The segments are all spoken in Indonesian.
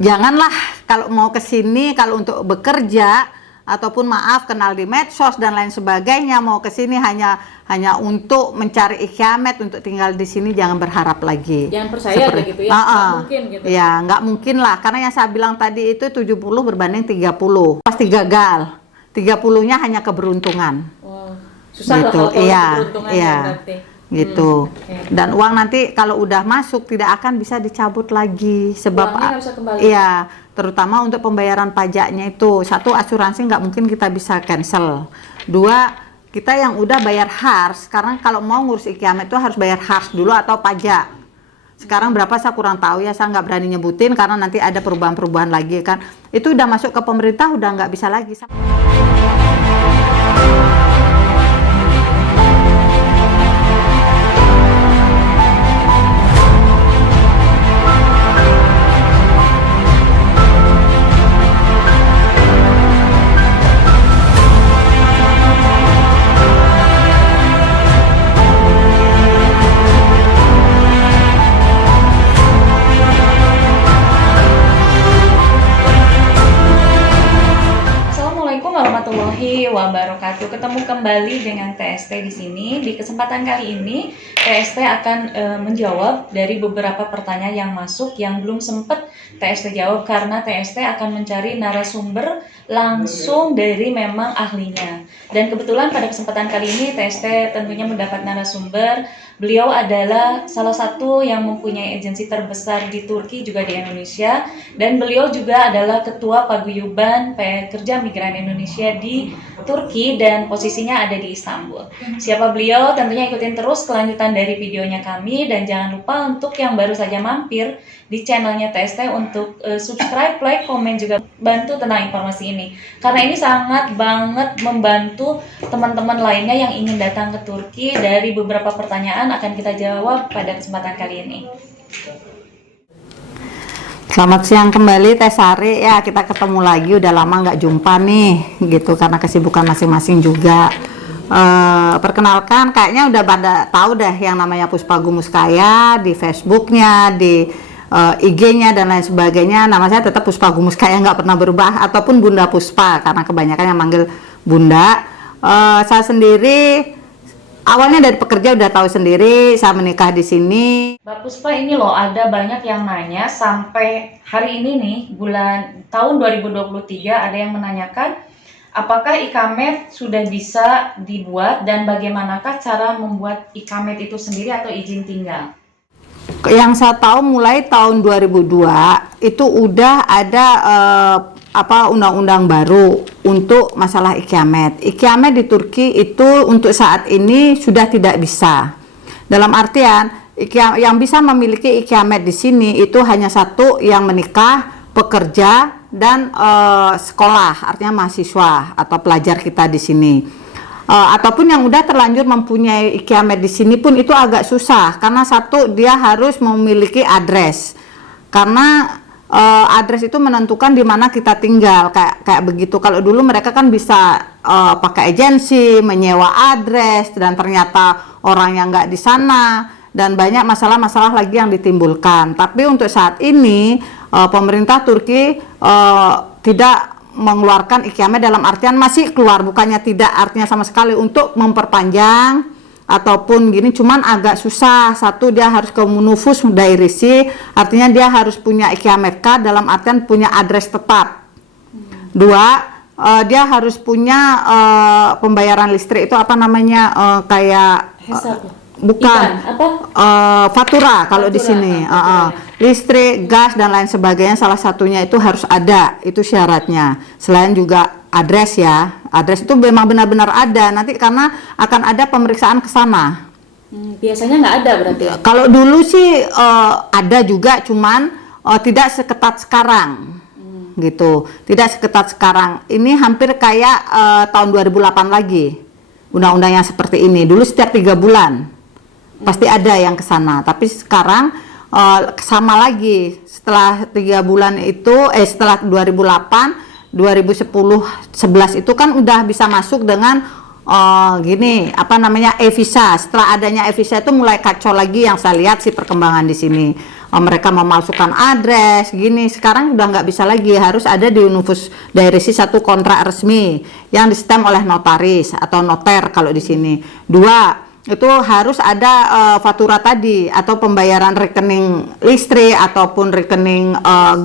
janganlah kalau mau ke sini, kalau untuk bekerja ataupun maaf kenal di medsos dan lain sebagainya, mau ke sini hanya untuk mencari iqamat, untuk tinggal di sini, jangan berharap lagi. Jangan percaya kayak gitu ya. Nggak mungkin gitu. Ya, nggak mungkin lah, karena yang saya bilang tadi itu 70 berbanding 30. Pasti gagal. 30-nya hanya keberuntungan. Wow. Susah gitu. lah kalau Iya, keberuntungan iya. berarti. Gitu. Okay. Dan uang nanti kalau udah masuk tidak akan bisa dicabut lagi, sebab uangnya nggak bisa kembali. Iya, terutama untuk pembayaran pajaknya itu. Satu, asuransi nggak mungkin kita bisa cancel. Dua, kita yang udah bayar HARS, karena kalau mau ngurus iqamat itu harus bayar HARS dulu atau pajak. Sekarang berapa saya kurang tahu ya, saya nggak berani nyebutin karena nanti ada perubahan-perubahan lagi kan. Itu udah masuk ke pemerintah, udah nggak bisa lagi. Warahmatullahi wabarakatuh. Ketemu kembali dengan TST di sini. Di kesempatan kali ini TST akan menjawab dari beberapa pertanyaan yang masuk yang belum sempat TST jawab, karena TST akan mencari narasumber langsung dari memang ahlinya. Dan kebetulan pada kesempatan kali ini TST tentunya mendapat narasumber. Beliau adalah salah satu yang mempunyai agensi terbesar di Turki juga di Indonesia, dan beliau juga adalah ketua paguyuban pekerja migran Indonesia di Turki dan posisinya ada di Istanbul. Siapa beliau? Tentunya ikutin terus kelanjutan dari videonya kami, dan jangan lupa untuk yang baru saja mampir di channelnya TST untuk subscribe, like, komen, juga bantu tentang informasi ini, karena ini sangat banget membantu teman-teman lainnya yang ingin datang ke Turki. Dari beberapa pertanyaan akan kita jawab pada kesempatan kali ini. Selamat siang kembali Teh Sari, ya kita ketemu lagi, udah lama nggak jumpa nih gitu karena kesibukan masing-masing juga. Perkenalkan, kayaknya udah pada tahu deh yang namanya Puspa Gumuskaya di Facebooknya, di IG-nya dan lain sebagainya. Nama saya tetap Puspa Gumuskaya, nggak pernah berubah, ataupun Bunda Puspa karena kebanyakan yang manggil Bunda. Saya sendiri awalnya dari pekerja, udah tahu sendiri saya menikah di sini. Mbak Puspa, ini loh ada banyak yang nanya sampai hari ini nih, tahun 2023 ada yang menanyakan apakah iqamat sudah bisa dibuat dan bagaimanakah cara membuat iqamat itu sendiri atau izin tinggal. Yang saya tahu mulai tahun 2002 itu udah ada undang-undang baru untuk masalah iqamat. Iqamat di Turki itu untuk saat ini sudah tidak bisa. Dalam artian yang bisa memiliki iqamat di sini itu hanya satu, yang menikah, pekerja, dan sekolah, artinya mahasiswa atau pelajar kita di sini. Ataupun yang udah terlanjur mempunyai iqamat di sini pun itu agak susah, karena satu, dia harus memiliki address, karena address itu menentukan di mana kita tinggal, kayak begitu. Kalau dulu mereka kan bisa pakai agensi, menyewa address, dan ternyata orang yang nggak di sana, dan banyak masalah-masalah lagi yang ditimbulkan. Tapi untuk saat ini pemerintah Turki tidak mengeluarkan iqamat, dalam artian masih keluar, bukannya tidak, artinya sama sekali untuk memperpanjang ataupun gini, cuman agak susah. Satu, dia harus ke nufus dairisi, artinya dia harus punya iqamat card, dalam artian punya address tetap. Dua, dia harus punya pembayaran listrik itu apa namanya, kayak bukan fatura kalau di sini, listrik, gas dan lain sebagainya, salah satunya itu harus ada, itu syaratnya. Selain juga address, ya, address itu memang benar-benar ada nanti, karena akan ada pemeriksaan ke sana. Biasanya nggak ada berarti? Kalau dulu sih ada juga, cuman tidak seketat sekarang. Gitu, tidak seketat sekarang. Ini hampir kayak tahun 2008 lagi undang-undang yang seperti ini. Dulu setiap 3 bulan pasti ada yang ke sana, tapi sekarang sama lagi setelah 3 bulan itu, setelah 2008, 2010, 11 itu kan udah bisa masuk dengan gini, apa namanya, e-visa. Setelah adanya e-visa itu mulai kacau lagi yang saya lihat sih perkembangan di sini. mereka memasukkan address gini. Sekarang udah nggak bisa lagi, harus ada di Univus Dairesi satu kontrak resmi yang distem oleh notaris atau noter kalau di sini. Dua, itu harus ada faktura tadi atau pembayaran rekening listrik ataupun rekening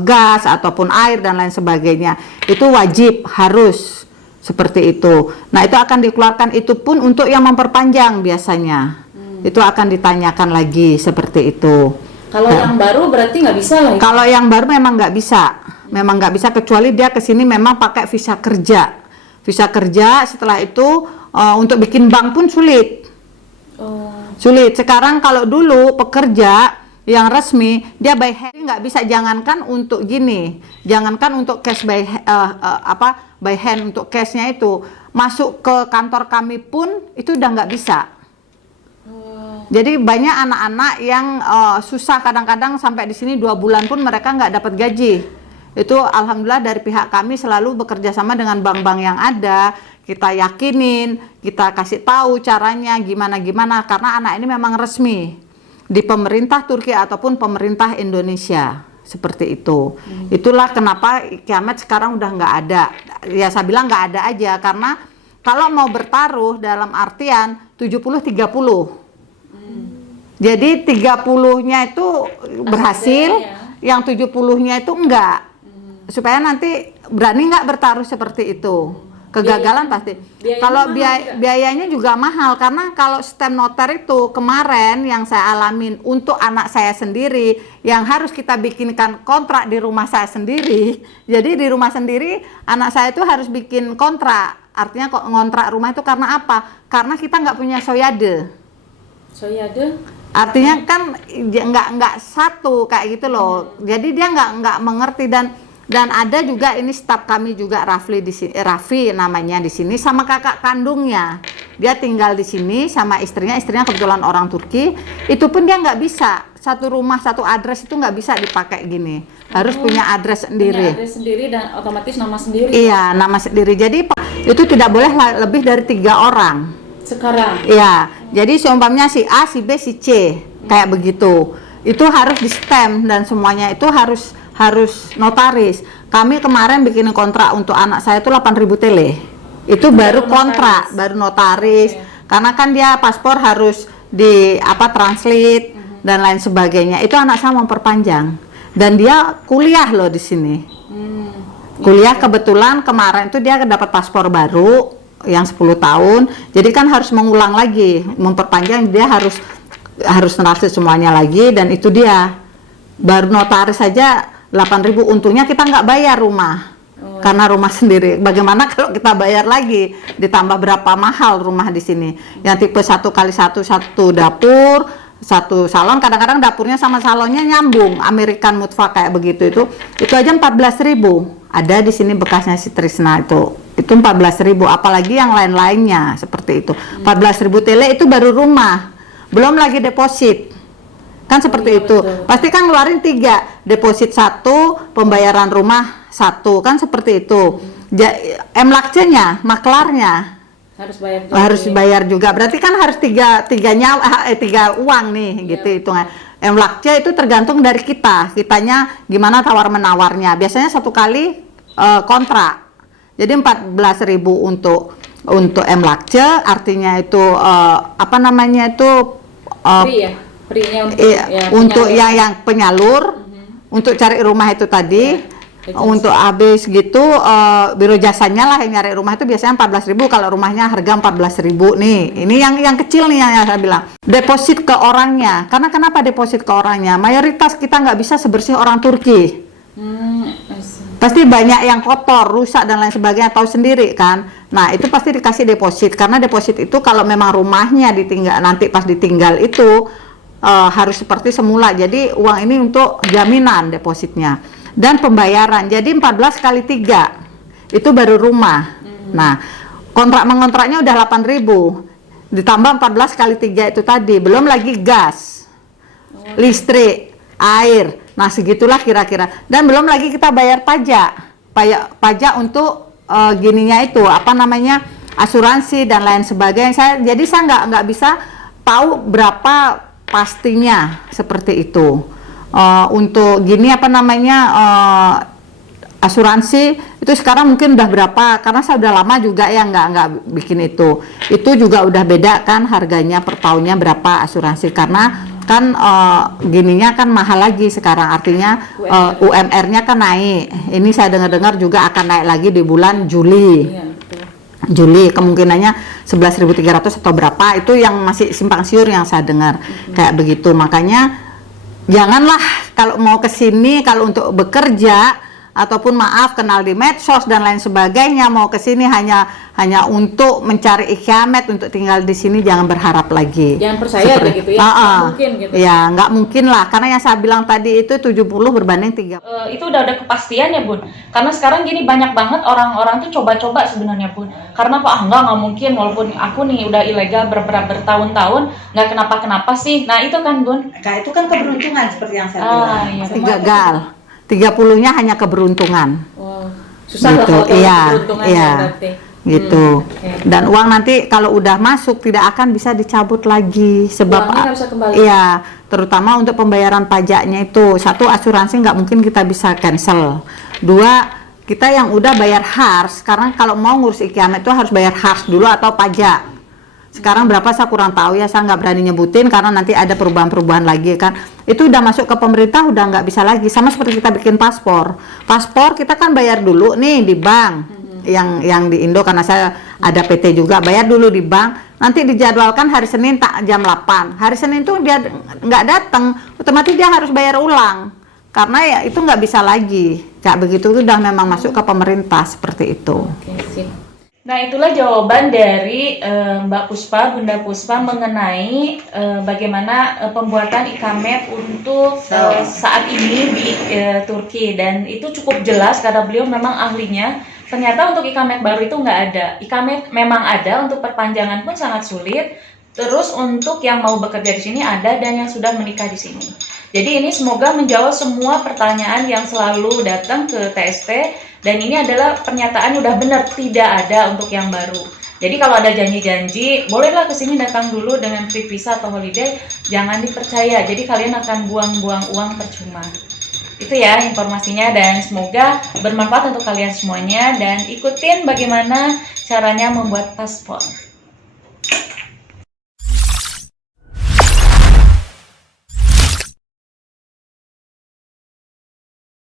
gas ataupun air dan lain sebagainya. Itu wajib, harus seperti itu. Nah, itu akan dikeluarkan, itu pun untuk yang memperpanjang biasanya. Itu akan ditanyakan lagi seperti itu. Kalau yang baru berarti nggak bisa lah. Kalau yang baru memang nggak bisa, memang nggak bisa kecuali dia kesini memang pakai visa kerja. Visa kerja, setelah itu untuk bikin bank pun sulit. Sulit. Sekarang kalau dulu pekerja yang resmi dia by hand nggak bisa, jangankan untuk gini, jangankan untuk cash by by hand, untuk cashnya itu masuk ke kantor kami pun itu udah nggak bisa. Jadi banyak anak-anak yang susah, kadang-kadang sampai di sini 2 bulan pun mereka nggak dapat gaji. Itu alhamdulillah dari pihak kami selalu bekerja sama dengan bank-bank yang ada, kita yakinin, kita kasih tahu caranya gimana-gimana, karena anak ini memang resmi di pemerintah Turki ataupun pemerintah Indonesia, seperti itu. Itulah kenapa Iqamet sekarang udah nggak ada. Ya saya bilang nggak ada aja, karena kalau mau bertaruh dalam artian 70-30. Jadi 30-nya itu berhasil, yang 70-nya itu enggak. Supaya nanti berani nggak bertaruh seperti itu. Kegagalan pasti. Kalau biayanya juga mahal, karena kalau stem noter itu kemarin yang saya alamin untuk anak saya sendiri yang harus kita bikinkan kontrak di rumah saya sendiri. Jadi di rumah sendiri anak saya itu harus bikin kontrak. Artinya kok ngontrak rumah itu karena apa? Karena kita nggak punya soyade. Soyade? Artinya kan nggak satu kayak gitu loh. Jadi dia nggak mengerti, dan ada juga ini staf kami juga Rafli di sini, Raffi namanya di sini, sama kakak kandungnya. Dia tinggal di sini sama istrinya kebetulan orang Turki. Itu pun dia nggak bisa, satu rumah satu address itu nggak bisa dipakai gini. Harus punya address sendiri. Punya address sendiri dan otomatis nama sendiri. Iya, nama sendiri. Jadi itu tidak boleh lebih dari 3 orang. Sekarang? Iya, jadi seumpamanya si A, si B, si C, kayak begitu. Itu harus di stem dan semuanya itu harus notaris. Kami kemarin bikin kontrak untuk anak saya itu 8.000 tele. Itu baru kontrak, baru notaris. Karena kan dia paspor harus di translate dan lain sebagainya. Itu anak saya memperpanjang. Dan dia kuliah loh di sini. Kuliah kebetulan kemarin itu dia dapat paspor baru yang 10 tahun. Jadi kan harus mengulang lagi, memperpanjang, dia harus translate semuanya lagi, dan itu dia baru notaris saja 8.000. Untungnya kita nggak bayar rumah, karena rumah sendiri. Bagaimana kalau kita bayar lagi, ditambah berapa mahal rumah di sini? Yang tipe 1x1, satu dapur, satu salon. Kadang-kadang dapurnya sama salonnya nyambung, American Mutfa kayak begitu. Itu aja 14.000. Ada di sini bekasnya si Trisna itu 14.000. Apalagi yang lain-lainnya seperti itu. 14.000 tele itu baru rumah, belum lagi deposit. Kan seperti itu. Betul. Pasti kan ngeluarin 3, deposit 1, pembayaran rumah 1, kan seperti itu. MLAKC-nya, maklarnya harus bayar juga. Berarti kan harus 3 uang nih, gitu hitungan. MLAKC itu tergantung dari kitanya gimana tawar menawarnya. Biasanya 1 kali kontrak. Jadi 14.000 untuk MLAKC, artinya itu free ya? Untuk yang penyalur, untuk cari rumah itu tadi, untuk habis gitu biro jasanya lah yang nyari rumah itu biasanya 14.000. Kalau rumahnya harga 14.000 nih. Ini yang kecil nih yang saya bilang. Deposit ke orangnya. Karena kenapa deposit ke orangnya? Mayoritas kita nggak bisa sebersih orang Turki. Pasti banyak yang kotor, rusak dan lain sebagainya, tahu sendiri kan. Nah, itu pasti dikasih deposit, karena deposit itu kalau memang rumahnya ditinggal, nanti pas ditinggal itu harus seperti semula. Jadi uang ini untuk jaminan depositnya dan pembayaran. Jadi 14 kali 3 itu baru rumah. Nah, mengontraknya udah 8.000 ditambah 14 kali 3 itu tadi, belum lagi gas, listrik, air. Nah, segitulah kira-kira. Dan belum lagi kita bayar pajak untuk gininya itu asuransi dan lain sebagainya. Jadi saya nggak bisa tahu berapa pastinya seperti itu. untuk gini apa namanya asuransi itu sekarang mungkin udah berapa, karena saya udah lama juga ya nggak bikin itu juga udah beda kan harganya per tahunnya berapa asuransi, karena kan gininya kan mahal lagi sekarang, artinya UMR-nya kan naik. Ini saya dengar-dengar juga akan naik lagi di bulan Juli. Iya, betul. Juli kemungkinannya 11.300 atau berapa, itu yang masih simpang siur yang saya dengar kayak begitu. Makanya janganlah kalau mau ke sini, kalau untuk bekerja ataupun maaf kenal di medsos dan lain sebagainya, mau ke sini hanya untuk mencari ikhyamet, untuk tinggal di sini, jangan berharap lagi. Jangan percaya gitu ya. Nggak mungkin gitu. Ya, nggak mungkin lah, karena yang saya bilang tadi itu 70 berbanding 30. Itu udah ada kepastian ya Bun, karena sekarang gini banyak banget orang-orang tuh coba-coba sebenarnya Bun, karena kok nggak mungkin, walaupun aku nih udah ilegal bertahun-tahun nggak kenapa-kenapa sih. Nah itu kan Bun, Nah, itu kan keberuntungan seperti yang saya bilang. iya. Pasti gagal. 30-nya hanya keberuntungan. Wow. Susah Gitu, lah kalau iya, keberuntungan iya. ya berarti. Gitu. Oke. Dan uang nanti kalau udah masuk tidak akan bisa dicabut lagi, sebab Uangnya nggak bisa kembali. iya, terutama untuk pembayaran pajaknya itu. Satu, asuransi nggak mungkin kita bisa cancel. Dua, kita yang udah bayar HARS, karena kalau mau ngurus ikhyamet itu harus bayar HARS dulu atau pajak. Sekarang berapa saya kurang tahu ya, saya nggak berani nyebutin karena nanti ada perubahan-perubahan lagi kan. Itu udah masuk ke pemerintah, udah nggak bisa lagi. Sama seperti kita bikin paspor. Paspor kita kan bayar dulu nih di bank. Yang di Indo, karena saya ada PT juga, bayar dulu di bank. Nanti dijadwalkan hari Senin jam 8. Hari Senin tuh dia nggak datang, otomatis dia harus bayar ulang. Karena ya itu nggak bisa lagi. Kayak begitu itu udah memang masuk ke pemerintah seperti itu. Oke, sip. Nah itulah jawaban dari Mbak Puspa, Bunda Puspa mengenai bagaimana pembuatan ikamet untuk saat ini di Turki, dan itu cukup jelas karena beliau memang ahlinya. Ternyata untuk ikamet baru itu nggak ada. Ikamet memang ada, untuk perpanjangan pun sangat sulit. Terus untuk yang mau bekerja di sini ada, dan yang sudah menikah di sini. Jadi ini semoga menjawab semua pertanyaan yang selalu datang ke TST. Dan ini adalah pernyataan udah benar, tidak ada untuk yang baru. Jadi kalau ada janji-janji, bolehlah kesini datang dulu dengan free visa atau holiday, jangan dipercaya. Jadi kalian akan buang-buang uang percuma. Itu ya informasinya, dan semoga bermanfaat untuk kalian semuanya. Dan ikutin bagaimana caranya membuat paspor.